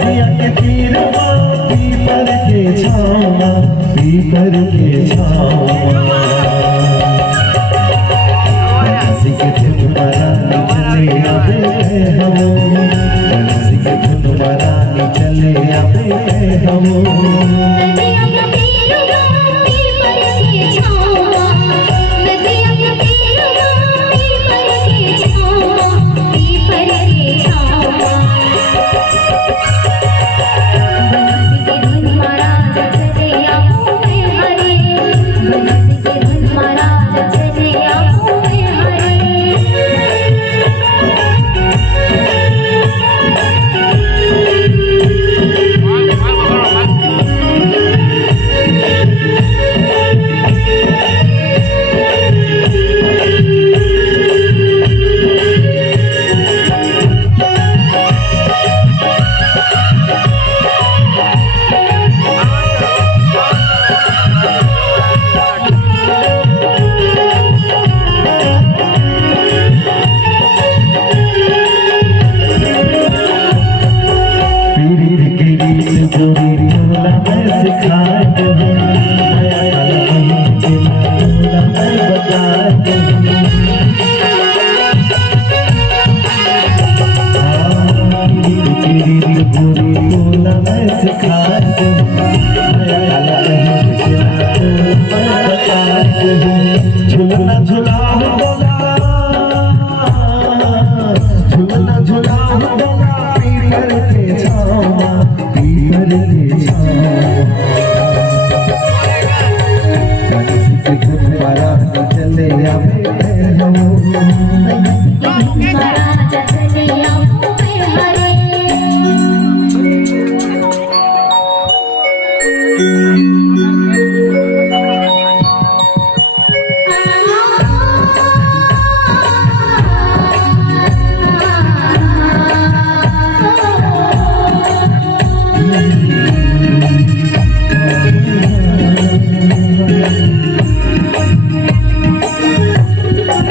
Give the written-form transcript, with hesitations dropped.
नदिया के तीर पीपर के छावा पीपर के छावा बंसी के धुन मरानी चले आवे हम बंसी के धुन मरानी चले आवे हम झूलना झूला बोला झूलना झूला बोला पीपर के छावा पीपर के छावा बंसी के धुन मरानी चले आवे हम बंसी के धुन मरानी चले आवे